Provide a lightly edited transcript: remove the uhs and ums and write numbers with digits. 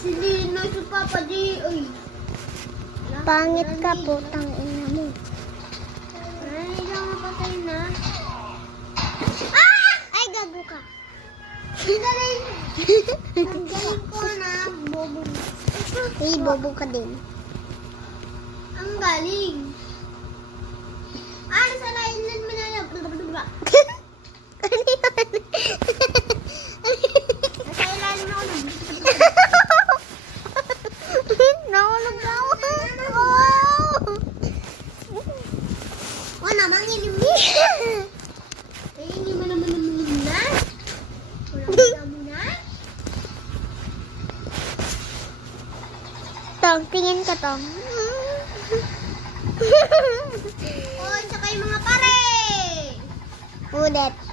si Lina, si Papa Di. Uy. Pangit ka, putang ina mo. Ay, lang mapatay na. Ay, gago ka. Ang galing. Ang galing ko na, bobo. Ay, bobo ka din. Ang galing. Sa island mo na lang. Ano yan? Nasa ilalim ako na. Nahulog ako. Wala namang ilim. Ay, hindi mo naman naman na. Wala mo na. Tong, tingin ka, Tong. Oy, tsaka yung mga pare. Ulit.